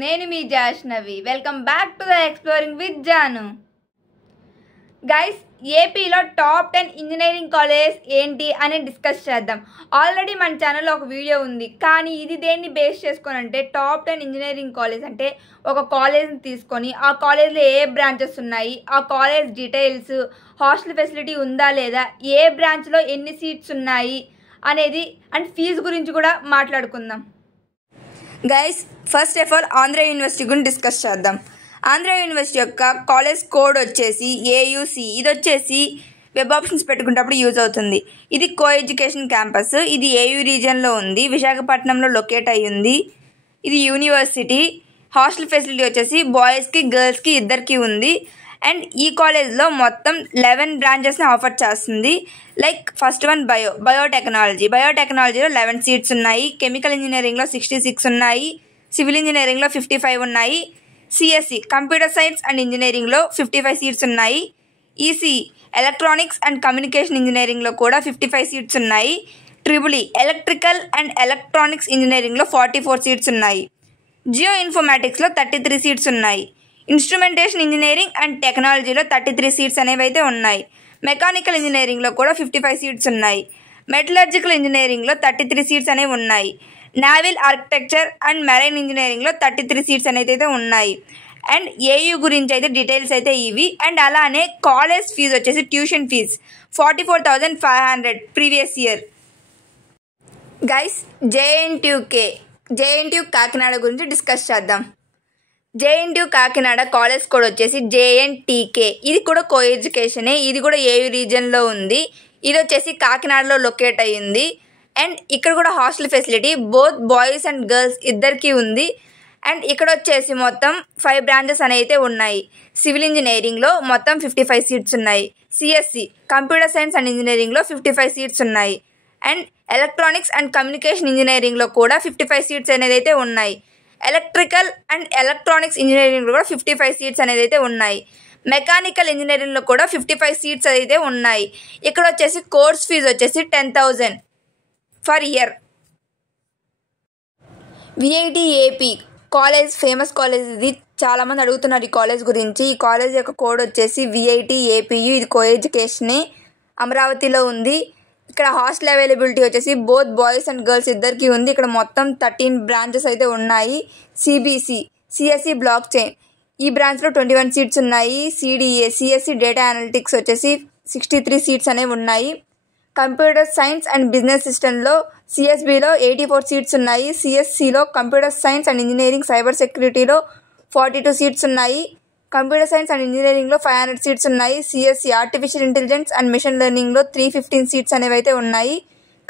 నేను మీ Jashnavi. Welcome back to the exploring with Janu. Guys, ఏపీలో టాప్ 10 ఇంజనీరింగ్ కాలేజెస్ ఏంటి అని డిస్కస్ చేద్దాం. ఆల్రెడీ మన ఛానల్లో ఒక వీడియో ఉంది, కానీ ఇది దేన్ని బేస్ చేసుకొని అంటే టాప్ 10 ఇంజనీరింగ్ కాలేజ్ అంటే ఒక కాలేజ్ని తీసుకొని ఆ కాలేజ్లో ఏ బ్రాంచెస్ ఉన్నాయి, ఆ కాలేజ్ డీటెయిల్స్, హాస్టల్ ఫెసిలిటీ ఉందా లేదా, ఏ బ్రాంచ్లో ఎన్ని సీట్స్ ఉన్నాయి అనేది అండ్ ఫీజు గురించి కూడా మాట్లాడుకుందాం. Guys, first of all Andhra university గురించి డిస్కస్ చేద్దాం. ఆంధ్ర యూనివర్సిటీ యొక్క కాలేజ్ కోడ్ వచ్చేసి ఏయూసి. ఇది వచ్చేసి వెబ్ ఆప్షన్స్ పెట్టుకునేటప్పుడు యూజ్ అవుతుంది. ఇది కో ఎడ్యుకేషన్ క్యాంపస్. ఇది ఏయూ రీజియన్లో ఉంది, విశాఖపట్నంలో లొకేట్ అయ్యి ఉంది. ఇది యూనివర్సిటీ. హాస్టల్ ఫెసిలిటీ వచ్చేసి బాయ్స్కి గర్ల్స్కి ఇద్దరికి ఉంది. అండ్ ఈ కాలేజ్లో మొత్తం 11 బ్రాంచెస్ని ఆఫర్ చేస్తుంది. Like first one biotechnology. బయోటెక్నాలజీలో 11 సీట్స్ ఉన్నాయి. కెమికల్ ఇంజనీరింగ్లో 66 ఉన్నాయి. సివిల్ ఇంజనీరింగ్లో 55 ఉన్నాయి. సిఎస్సి కంప్యూటర్ సైన్స్ అండ్ ఇంజనీరింగ్లో 55 సీట్స్ ఉన్నాయి. ఈసీ ఎలక్ట్రానిక్స్ అండ్ కమ్యూనికేషన్ ఇంజనీరింగ్లో కూడా 55 సీట్స్ ఉన్నాయి. ట్రిపుల్ ఎలక్ట్రికల్ అండ్ ఎలక్ట్రానిక్స్ ఇంజనీరింగ్లో 44 సీట్స్ ఉన్నాయి. జియో ఇన్ఫర్మాటిక్స్లో 33 సీట్స్ ఉన్నాయి. ఇన్స్ట్రుమెంటేషన్ ఇంజనీరింగ్ అండ్ టెక్నాలజీలో 33 సీట్స్ అనేవి అయితే ఉన్నాయి. మెకానికల్ ఇంజనీరింగ్లో కూడా 55 సీట్స్ ఉన్నాయి. మెటలర్జికల్ ఇంజనీరింగ్లో 33 సీట్స్ అనేవి ఉన్నాయి. నావల్ ఆర్కిటెక్చర్ అండ్ మెరైన్ ఇంజనీరింగ్లో 33 సీట్స్ అనేది అయితే ఉన్నాయి. అండ్ ఏయూ గురించి అయితే డీటెయిల్స్ అయితే ఇవి. అండ్ అలానే కాలేజ్ ఫీజు వచ్చేసి tuition fee 44,500 previous year. Guys, JNTU Kakinada గురించి డిస్కస్ చేద్దాం. జేఎన్టీయూ కాకినాడ కాలేజ్ కోడ్ వచ్చేసి జేఎన్టీకే. ఇది కూడా కో ఎడ్యుకేషనే. ఇది కూడా ఏయూ రీజియన్లో ఉంది. ఇది వచ్చేసి కాకినాడలో లొకేట్ అయ్యింది. అండ్ ఇక్కడ కూడా hostel facility both boys and girls ఇద్దరికి ఉంది. అండ్ ఇక్కడ వచ్చేసి మొత్తం 5 బ్రాంచెస్ అయితే ఉన్నాయి. సివిల్ ఇంజనీరింగ్లో మొత్తం 55 సీట్స్ ఉన్నాయి. సిఎస్సి కంప్యూటర్ సైన్స్ అండ్ ఇంజనీరింగ్లో 55 సీట్స్ ఉన్నాయి. అండ్ ఎలక్ట్రానిక్స్ అండ్ కమ్యూనికేషన్ ఇంజనీరింగ్లో కూడా 55 సీట్స్ అనేది అయితే ఉన్నాయి. ఎలక్ట్రికల్ అండ్ ఎలక్ట్రానిక్స్ ఇంజనీరింగ్లో కూడా 55 సీట్స్ అనేది అయితే ఉన్నాయి. మెకానికల్ ఇంజనీరింగ్లో కూడా 55 సీట్స్ అయితే ఉన్నాయి. ఇక్కడ వచ్చేసి కోర్స్ ఫీజు వచ్చేసి 10,000 for year. VIT AP college famous college. ఇది చాలామంది అడుగుతున్నారు ఈ కాలేజ్ గురించి. ఈ కాలేజ్ యొక్క కోడ్ వచ్చేసి విఐటి ఏపీయు. ఇది కో ఎడ్యుకేషనే, అమరావతిలో ఉంది. ఇక్కడ హాస్టల్ అవైలబిలిటీ వచ్చేసి బోత్ బాయ్స్ అండ్ గర్ల్స్ ఇద్దరికి ఉంది. ఇక్కడ మొత్తం 13 బ్రాంచెస్ అయితే ఉన్నాయి. సిఎస్సి బ్లాక్ చైన్ ఈ బ్రాంచ్లో 21 సీట్స్ ఉన్నాయి. సిఎస్సి డేటా అనలిటిక్స్ వచ్చేసి 63 సీట్స్ అనేవి ఉన్నాయి. కంప్యూటర్ సైన్స్ అండ్ బిజినెస్ సిస్టంలో సిఎస్బిలో 84 సీట్స్ ఉన్నాయి. సిఎస్సిలో computer science and engineering cyber సెక్యూరిటీలో 42 సీట్స్ ఉన్నాయి. కంప్యూటర్ సైన్స్ అండ్ ఇంజనీరింగ్లో 500 సీట్స్ ఉన్నాయి. CSC artificial intelligence and machine లెర్నింగ్లో 315 సీట్స్ అనేవి అయితే ఉన్నాయి.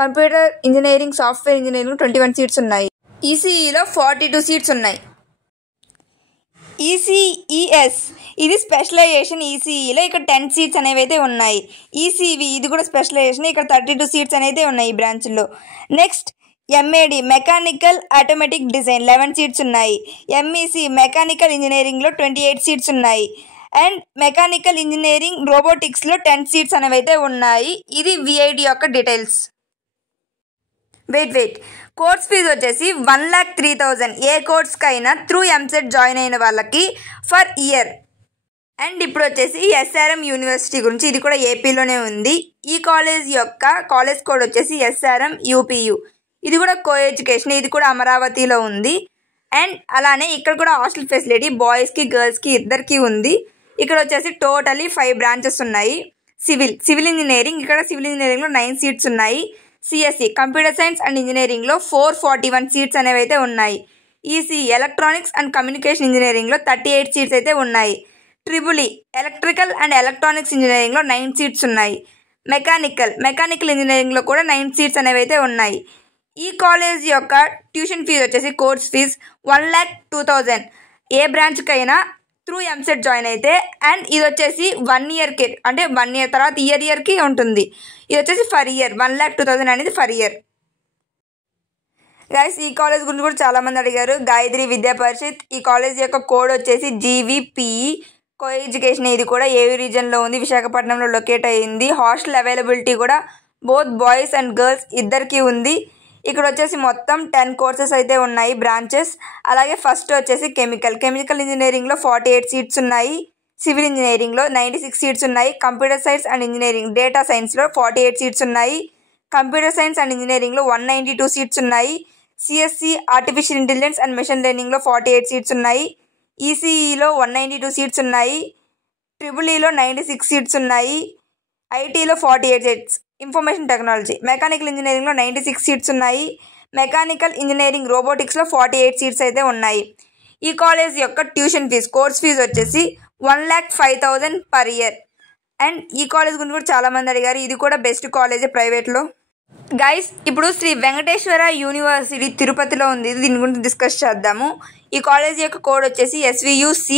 కంప్యూటర్ ఇంజనీరింగ్ సాఫ్ట్వేర్ ఇంజనీరింగ్లో 21 సీట్స్ ఉన్నాయి. ఈసీఈలో 42 సీట్స్ ఉన్నాయి. ఈసీఈఎస్ ఇది స్పెషలైజేషన్. ఈసీఈలో ఇక్కడ 10 సీట్స్ అనేవి అయితే ఉన్నాయి. ఈసీవి ఇది కూడా స్పెషలైజేషన్. ఇక్కడ 32 సీట్స్ అనేది ఉన్నాయి ఈ బ్రాంచ్లో. Next MAD mechanical automatic design 11 seats ఉన్నాయి. ఎంఈసి మెకానికల్ ఇంజనీరింగ్లో 28 సీట్స్ ఉన్నాయి. అండ్ మెకానికల్ ఇంజనీరింగ్ రోబోటిక్స్లో 10 సీట్స్ అనేవి అయితే ఉన్నాయి. ఇది విఐడి యొక్క డీటెయిల్స్. వెయిట్ కోర్స్ ఫీజు వచ్చేసి 1,03,000 ఏ కోర్స్కైనా త్రూ ఎంసెట్ జాయిన్ అయిన వాళ్ళకి ఫర్ ఇయర్. అండ్ ఇప్పుడు వచ్చేసి ఎస్ఆర్ఎం యూనివర్సిటీ గురించి. ఇది కూడా ఏపీలోనే ఉంది. ఈ కాలేజ్ యొక్క కాలేజ్ కోడ్ వచ్చేసి ఎస్ఆర్ఎం యూపీయు. ఇది కూడా కో ఎడ్యుకేషన్. ఇది కూడా అమరావతిలో ఉంది. అండ్ అలానే ఇక్కడ కూడా హాస్టల్ ఫెసిలిటీ బాయ్స్కి గర్ల్స్కి ఇద్దరికి ఉంది. ఇక్కడ వచ్చేసి టోటలీ 5 బ్రాంచెస్ ఉన్నాయి. Civil engineering. ఇక్కడ సివిల్ ఇంజనీరింగ్లో 9 సీట్స్ ఉన్నాయి. సిఎస్సి కంప్యూటర్ సైన్స్ అండ్ ఇంజనీరింగ్లో 441 సీట్స్ అనేవి అయితే ఉన్నాయి. ఈసీ ఎలక్ట్రానిక్స్ అండ్ కమ్యూనికేషన్ ఇంజనీరింగ్లో 38 సీట్స్ అయితే ఉన్నాయి. ట్రిపుల్ ఎలక్ట్రికల్ అండ్ ఎలక్ట్రానిక్స్ ఇంజనీరింగ్లో 9 సీట్స్ ఉన్నాయి. మెకానికల్ ఇంజనీరింగ్లో కూడా 9 సీట్స్ అనేవి అయితే ఉన్నాయి. ఈ కాలేజ్ యొక్క ట్యూషన్ ఫీజు వచ్చేసి కోర్స్ ఫీజ్ 1,02,000 ఏ బ్రాంచ్కైనా త్రూ ఎంసెట్ జాయిన్ అయితే. అండ్ ఇది వచ్చేసి 1 ఇయర్కి, అంటే 1 ఇయర్ తర్వాత ఇయర్కి ఉంటుంది. ఇది వచ్చేసి ఫర్ ఇయర్ 1,02,000 అనేది ఫర్ ఇయర్. గైస్, ఈ కాలేజ్ గురించి కూడా చాలామంది అడిగారు. గాయత్రి విద్యా పరిషత్. ఈ కాలేజ్ యొక్క కోడ్ వచ్చేసి జీవీపీఈ. Co education. ఇది కూడా ఏయూ రీజియన్లో ఉంది, విశాఖపట్నంలో లొకేట్ అయ్యింది. హాస్టల్ అవైలబిలిటీ కూడా బోత్ బాయ్స్ అండ్ గర్ల్స్ ఇద్దరికి ఉంది. ఇక్కడ వచ్చేసి మొత్తం 10 కోర్సెస్ అయితే ఉన్నాయి బ్రాంచెస్. అలాగే ఫస్ట్ వచ్చేసి కెమికల్ ఇంజనీరింగ్లో 48 సీట్స్ ఉన్నాయి. సివిల్ ఇంజనీరింగ్లో 96 సీట్స్ ఉన్నాయి. Computer science and engineering data సైన్స్లో 48 సీట్స్ ఉన్నాయి. కంప్యూటర్ సైన్స్ అండ్ ఇంజనీరింగ్లో 192 సీట్స్ ఉన్నాయి. CSC artificial intelligence and machine లెర్నింగ్లో 48 సీట్స్ ఉన్నాయి. ఈసీఈలో 192 సీట్స్ ఉన్నాయి. ట్రిపుల్ఈలో 96 సీట్స్ ఉన్నాయి. ఐటీలో 48 సీట్స్. ఇన్ఫర్మేషన్ టెక్నాలజీ మెకానికల్ ఇంజనీరింగ్లో 96 సీట్స్ ఉన్నాయి. మెకానికల్ ఇంజనీరింగ్ రోబోటిక్స్లో 48 సీట్స్ అయితే ఉన్నాయి. ఈ కాలేజ్ యొక్క ట్యూషన్ ఫీజు కోర్స్ ఫీజు వచ్చేసి 1,05,000 పర్ ఇయర్. అండ్ ఈ కాలేజ్ గురించి కూడా చాలామంది అడిగారు. ఇది కూడా బెస్ట్ కాలేజ్ ప్రైవేట్లో. గైస్ ఇప్పుడు శ్రీ వెంకటేశ్వర యూనివర్సిటీ తిరుపతిలో ఉంది. దీని గురించి డిస్కస్ చేద్దాము. ఈ కాలేజ్ యొక్క కోడ్ వచ్చేసి SVUC.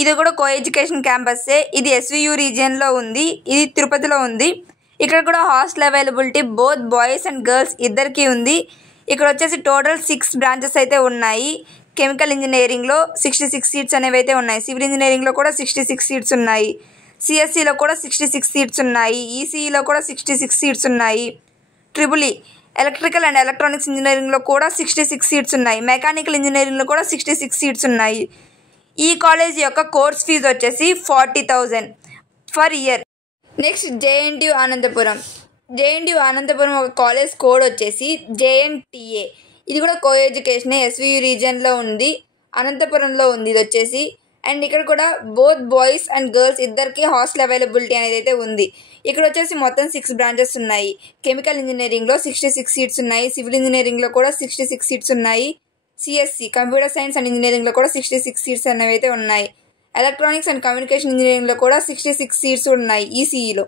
ఇది కూడా కో ఎడ్యుకేషన్ క్యాంపస్సే. ఇది SVU రీజియన్లో ఉంది. ఇది తిరుపతిలో ఉంది. ఇక్కడ కూడా hostel availability both boys and girls ఇద్దరికీ ఉంది. ఇక్కడ వచ్చేసి టోటల్ 6 బ్రాంచెస్ అయితే ఉన్నాయి. కెమికల్ ఇంజనీరింగ్లో 66 సీట్స్ అనేవి అయితే ఉన్నాయి. సివిల్ ఇంజనీరింగ్లో కూడా 66 సీట్స్ ఉన్నాయి. సిఎస్సిలో కూడా 66 సీట్స్ ఉన్నాయి. ఈసీఈలో కూడా 66 సీట్స్ ఉన్నాయి. ట్రిపుల్ ఎలక్ట్రికల్ అండ్ ఎలక్ట్రానిక్స్ ఇంజనీరింగ్లో కూడా 66 సీట్స్ ఉన్నాయి. మెకానికల్ ఇంజనీరింగ్లో కూడా 66 సీట్స్ ఉన్నాయి. ఈ కాలేజ్ యొక్క కోర్స్ ఫీజు వచ్చేసి 40,000 for year. Next JNTU Anantapuram. JNTU Anantapuram ఒక కాలేజ్ కోడ్ వచ్చేసి JNTA. ఇది కూడా కో ఎడ్యుకేషన్ SVU రీజియన్లో ఉంది. అనంతపురంలో ఉంది ఇది వచ్చేసి. అండ్ ఇక్కడ కూడా బోత్ బాయ్స్ అండ్ గర్ల్స్ ఇద్దరికి హాస్టల్ అవైలబిలిటీ అనేది అయితే ఉంది. ఇక్కడ వచ్చేసి మొత్తం 6 బ్రాంచెస్ ఉన్నాయి. కెమికల్ ఇంజనీరింగ్లో 66 సీట్స్ ఉన్నాయి. సివిల్ ఇంజనీరింగ్లో కూడా 66 సీట్స్ ఉన్నాయి. సిఎస్సి కంప్యూటర్ సైన్స్ అండ్ ఇంజనీరింగ్లో కూడా 66 సీట్స్ అనేవి అయితే ఉన్నాయి. ఎలక్ట్రానిక్స్ అండ్ కమ్యూనికేషన్ ఇంజనీరింగ్లో కూడా 66 సీట్స్ ఉన్నాయి. ఈసీఈలో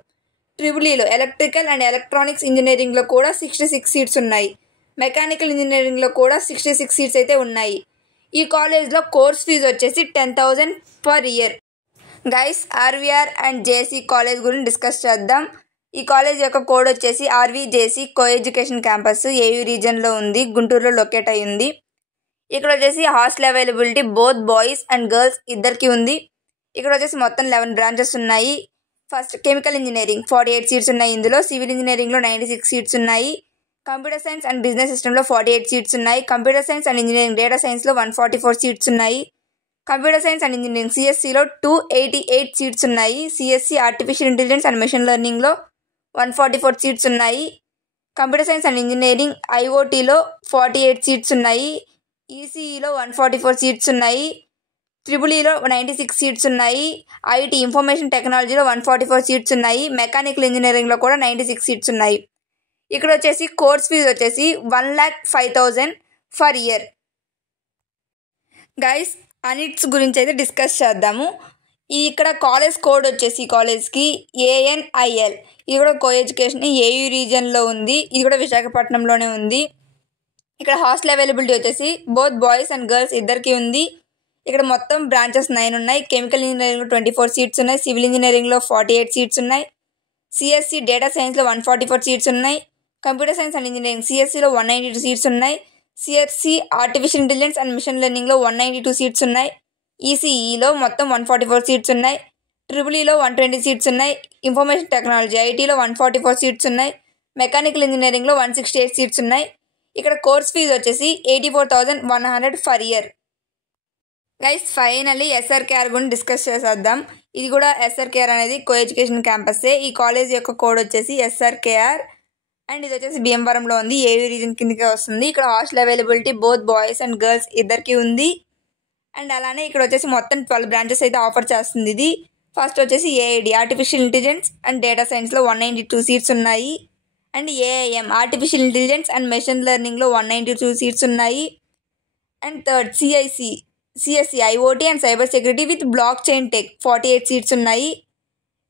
ట్రిపుల్ఈలో ఎలక్ట్రికల్ అండ్ ఎలక్ట్రానిక్స్ ఇంజనీరింగ్లో కూడా 66 సీట్స్ ఉన్నాయి. మెకానికల్ ఇంజనీరింగ్లో కూడా 66 సీట్స్ అయితే ఉన్నాయి. ఈ కాలేజ్లో కోర్స్ ఫీజు వచ్చేసి 10,000 per year. Guys RVR and JC college గురించి డిస్కస్ చేద్దాం. ఈ కాలేజ్ యొక్క కోడ్ వచ్చేసి RVJC co education campus. AU రీజియన్లో ఉంది. గుంటూరులో లొకేట్ అయి ఉంది. ఇక్కడ వచ్చేసి hostel availability both boys and girls ఇద్దరికి ఉంది. ఇక్కడ వచ్చేసి మొత్తం 11 బ్రాంచెస్ ఉన్నాయి. ఫస్ట్ కెమికల్ ఇంజనీరింగ్ 48 సీట్స్ ఉన్నాయి. ఇందులో సివిల్ ఇంజనీరింగ్లో 96 సీట్స్ ఉన్నాయి. కంప్యూటర్ సైన్స్ అండ్ బిజినెస్ సిస్టంలో 48 సీట్స్ ఉన్నాయి. Computer science and engineering data సైన్స్లో 144 సీట్స్ ఉన్నాయి. కంప్యూటర్ సైన్స్ అండ్ ఇంజనీరింగ్ సిఎస్సిలో 288 సీట్స్ ఉన్నాయి. CSC artificial intelligence and machine లెర్నింగ్లో 144 సీట్స్ ఉన్నాయి. కంప్యూటర్ సైన్స్ అండ్ ఇంజనీరింగ్ IoTలో 48 సీట్స్ ఉన్నాయి. ఈసీఈలో 144 సీట్స్ ఉన్నాయి. ట్రిపుల్ఈలో 96 సీట్స్ ఉన్నాయి. ఐటీ ఇన్ఫర్మేషన్ టెక్నాలజీలో 144 సీట్స్ ఉన్నాయి. మెకానికల్ ఇంజనీరింగ్లో కూడా 96 సీట్స్ ఉన్నాయి. ఇక్కడ వచ్చేసి కోర్స్ ఫీజు వచ్చేసి 1,05,000 ఫర్ ఇయర్. గైస్ అనిట్స్ గురించి అయితే డిస్కస్ చేద్దాము. ఇక్కడ కాలేజ్ కోడ్ వచ్చేసి కాలేజ్కి ANIL. ఇది కూడా కో ఎడ్యుకేషన్ ఏయూ రీజియన్లో ఉంది. ఇది కూడా విశాఖపట్నంలోనే ఉంది. ఇక్కడ హాస్టల్ అవైలబిలిటీ వచ్చేసి బోత్ బాయ్స్ అండ్ గర్ల్స్ ఇద్దరికి ఉంది. ఇక్కడ మొత్తం బ్రాంచెస్ 9 ఉన్నాయి. కెమికల్ ఇంజనీరింగ్లో 24 సీట్స్ ఉన్నాయి. సివిల్ ఇంజనీరింగ్లో 48 సీట్స్ ఉన్నాయి. సిఎస్సి డేటా సైన్స్లో 144 సీట్స్ ఉన్నాయి. కంప్యూటర్ సైన్స్ అండ్ ఇంజనీరింగ్ సిఎస్సిలో 192 సీట్స్ ఉన్నాయి. CSC artificial intelligence and machine లెర్నింగ్లో 192 సీట్స్ ఉన్నాయి. ఈసీఈలో మొత్తం 144 సీట్స్ ఉన్నాయి. ట్రిపుల్ఈలో 120 సీట్స్ ఉన్నాయి. ఇన్ఫర్మేషన్ టెక్నాలజీ ఐటీలో 144 సీట్స్ ఉన్నాయి. మెకానికల్ ఇంజనీరింగ్లో 168 సీట్స్ ఉన్నాయి. ఇక్కడ కోర్స్ ఫీజు వచ్చేసి 84,100 for year. Guys finally SRKR గురించి డిస్కస్ చేసేద్దాం. ఇది కూడా SRKR అనేది కో ఎడ్యుకేషన్ క్యాంపస్సే. ఈ కాలేజ్ యొక్క కోడ్ వచ్చేసి SRKR. అండ్ ఇది వచ్చేసి భీమవరంలో ఉంది. ఏయూ రీజన్ కిందకే వస్తుంది. ఇక్కడ hostel availability both boys and girls ఇద్దరికి ఉంది. అండ్ అలానే ఇక్కడ వచ్చేసి మొత్తం 12 బ్రాంచెస్ అయితే ఆఫర్ చేస్తుంది ఇది. ఫస్ట్ వచ్చేసి AID artificial intelligence and data సైన్స్లో 192 సీట్స్ ఉన్నాయి. And AIM artificial intelligence and machine లెర్నింగ్లో 192 సీట్స్ ఉన్నాయి. And third CSE IoT and cyber security with blockchain tech 48 seats ఉన్నాయి.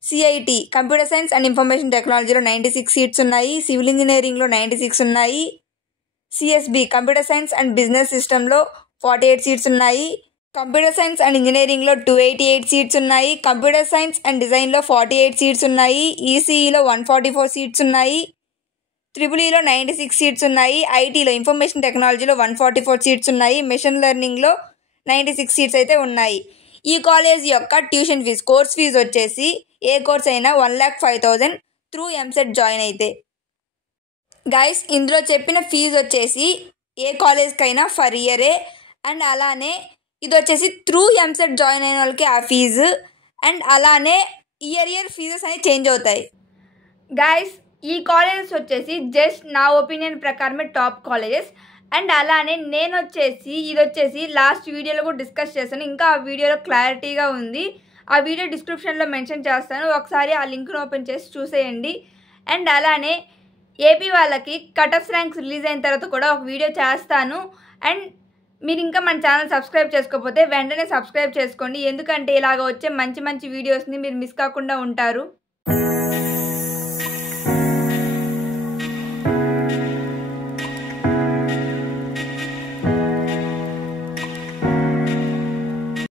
CIT computer science and information టెక్నాలజీలో 96 seats ఉన్నాయి. Civil ఇంజనీరింగ్లో 96 ఉన్నాయి. CSB computer science and business సిస్టంలో 48 seats ఉన్నాయి. Computer science and ఇంజనీరింగ్లో 288 సీట్స్ ఉన్నాయి. కంప్యూటర్ సైన్స్ అండ్ డిజైన్లో 48 సీట్స్ ఉన్నాయి. ఈసీఈలో 144 సీట్స్ ఉన్నాయి. ట్రిపుల్ఈలో 96 సీట్స్ ఉన్నాయి. ఐటీలో ఇన్ఫర్మేషన్ టెక్నాలజీలో 144 సీట్స్ ఉన్నాయి. మెషిన్ లెర్నింగ్లో 96 సీట్స్ అయితే ఉన్నాయి. ఈ కాలేజ్ యొక్క ట్యూషన్ ఫీజు కోర్స్ ఫీజు వచ్చేసి ఏ కోర్స్ అయినా 1,05,000 త్రూ ఎంసెట్ జాయిన్ అయితే. గైస్ ఇందులో చెప్పిన ఫీజు వచ్చేసి ఏ కాలేజ్కైనా ఫర్ ఇయరే, అండ్ అలానే ఇది వచ్చేసి త్రూ ఎంసెట్ జాయిన్ అయిన వాళ్ళకి ఆ ఫీజు, అండ్ అలానే ఇయర్ ఫీజెస్ అనేవి చేంజ్ అవుతాయి. గైస్ ఈ కాలేజెస్ వచ్చేసి జస్ట్ నా ఒపీనియన్ ప్రకారమే టాప్ కాలేజెస్. అండ్ అలానే నేను వచ్చేసి ఇది వచ్చేసి లాస్ట్ వీడియోలో కూడా డిస్కస్ చేస్తాను, ఇంకా ఆ వీడియోలో క్లారిటీగా ఉంది, ఆ వీడియో డిస్క్రిప్షన్లో మెన్షన్ చేస్తాను, ఒకసారి ఆ లింక్ను ఓపెన్ చేసి చూసేయండి. అండ్ అలానే ఏపీ వాళ్ళకి కట్ ఆఫ్ ర్యాంక్స్ రిలీజ్ అయిన తర్వాత కూడా ఒక వీడియో చేస్తాను. అండ్ మీరు ఇంకా మన ఛానల్ సబ్స్క్రైబ్ చేసుకోకపోతే వెంటనే సబ్స్క్రైబ్ చేసుకోండి, ఎందుకంటే ఇలాగ వచ్చే మంచి మంచి వీడియోస్ని మీరు మిస్ కాకుండా ఉంటారు.